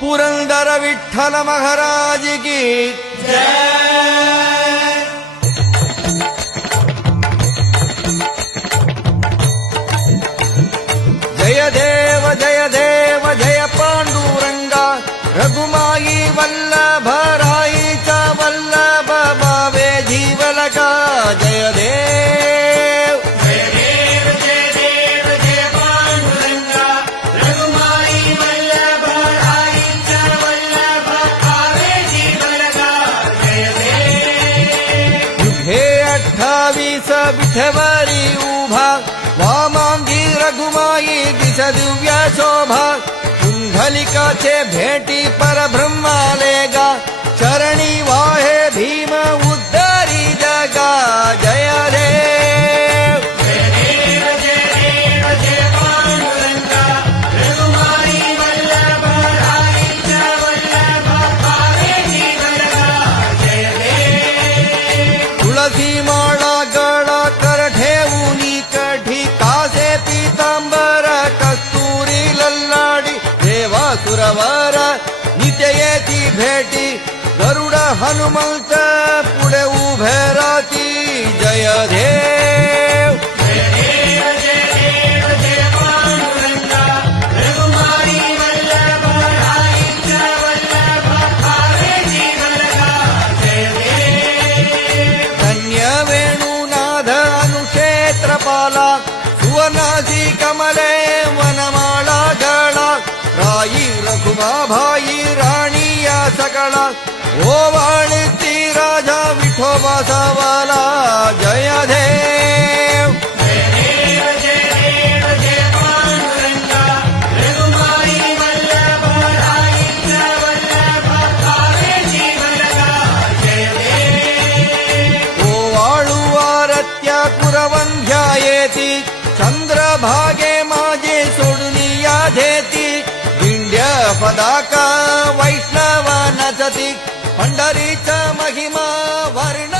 पुरंदर विठ्ठल महाराज की जय देव जय देव जय पांडुरंगा रघुमाई वल्लभ राईचा वल्लभ भावे जीवलका जय देव जय देव जय देव जय पांडुरंगा रघुमाई वल्लभ राईचा वल्लभ भावे जीवलका जय देव हे 28 विठेवरी उभा वामांगी रघुमाई दिस दिव्य शोभा कुंडलिकाचे भेटी परब्रह्मालेगा चरणी वाहे भीम उद्धारी जगा जय देव जय देव जय देव जय पांडुरंगा रघुमाई वल्लभ राईचा वल्लभ भावे जीवलका जय देव तुळसी माळा गळा कर ठेवूनी कढी कासे पीतांबर कस्तुरी लल्लाडी देवा सुरवर नित्य येती भेटी गरुड हनुमंत पुढे उभे राहती जय देव जय देव जय देव जय पांडुरंगा रघुमाई वल्लभ राईचा वल्लभ भावे जीवलका जय देव धन्य वेणुनाथ अनुक्षेत्रपाला सुवर्णासी कमले वनमाळा गळा राई रघुमा भाई राणी या सकळा ओवाळती राजा विठोबा सवाला जय देव जय देव जय देव जय पांडुरंगा रघुमाई वल्लभ राईचा वल्लभ भावे जीवलका जय देव ओवाळू आरत्या कुरवंध्या येती चंद्रभागे माझे सोडून या धेती दिंड्य पदाका वैष्णव नचती पंढरीचा महिमा वर्ण